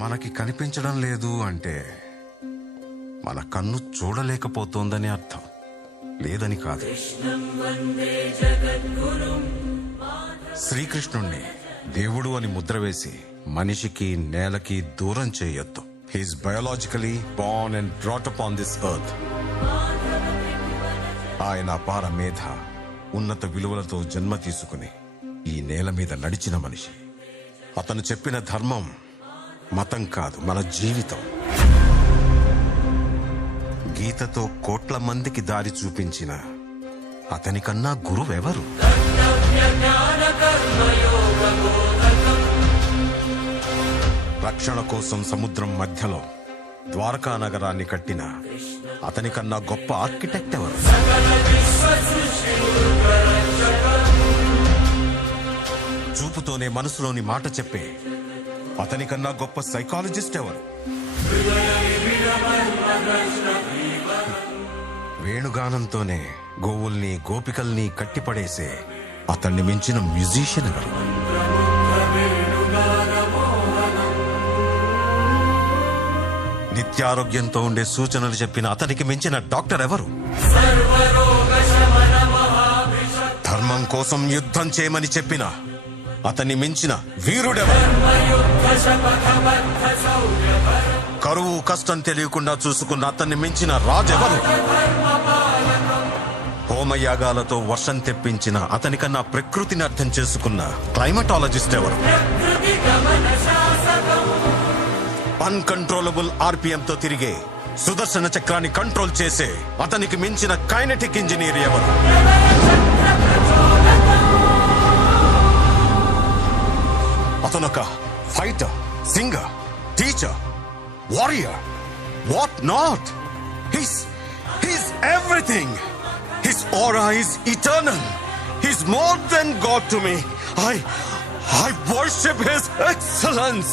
మనకి కనిపించడం లేదు అంటే మన కన్ను చూడలేకపోతోందని అర్థం, లేదని కాదు. శ్రీకృష్ణుణ్ణి దేవుడు అని ముద్ర వేసి మనిషికి నేలకి దూరం చేయొద్దు. He is biologically born and brought up on this earth. ఆయన అపార మేధ, ఉన్నత విలువలతో జన్మ తీసుకుని ఈ నేల మీద నడిచిన మనిషి. అతను చెప్పిన ధర్మం మతం కాదు, మన జీవితం. గీతతో కోట్ల మందికి దారి చూపించిన అతనికన్నా గురువెవరు? రక్షణ కోసం సముద్రం మధ్యలో ద్వారకా నగరాన్ని కట్టిన అతనికన్నా గొప్ప ఆర్కిటెక్ట్ ఎవరు? చూపుతోనే మనసులోని మాట చెప్పే అతనికన్నా గొప్ప సైకాలజిస్ట్ ఎవరు? వేణుగానంతోనే గోవుల్ని గోపికల్ని కట్టిపడేసే అతన్ని మించిన మ్యూజిషియన్ ఎవరు? నిత్యారోగ్యంతో ఉండే సూచనలు చెప్పిన అతనికి మించిన డాక్టర్ ఎవరు? ధర్మం కోసం యుద్ధం చేయమని చెప్పిన అతన్ని మించిన వీరుడెవరు? కరువు కష్టం తెలియకుండా చూసుకున్న అతన్ని మించిన రాజెవరు? హోమయాగాలతో వర్షం తెప్పించిన అతనికన్నా ప్రకృతిని అర్థం చేసుకున్న క్లైమటాలజిస్ట్ ఎవరు? అన్కంట్రోలబుల్ ఆర్పిఎంతో తిరిగే సుదర్శన చక్రాన్ని కంట్రోల్ చేసే అతనికి మించిన కైనెటిక్ ఇంజనీర్ ఎవరు? అతనొక fighter, singer, teacher, warrior, what not. He's everything. His aura is eternal. He's more than God to me. I worship His excellence.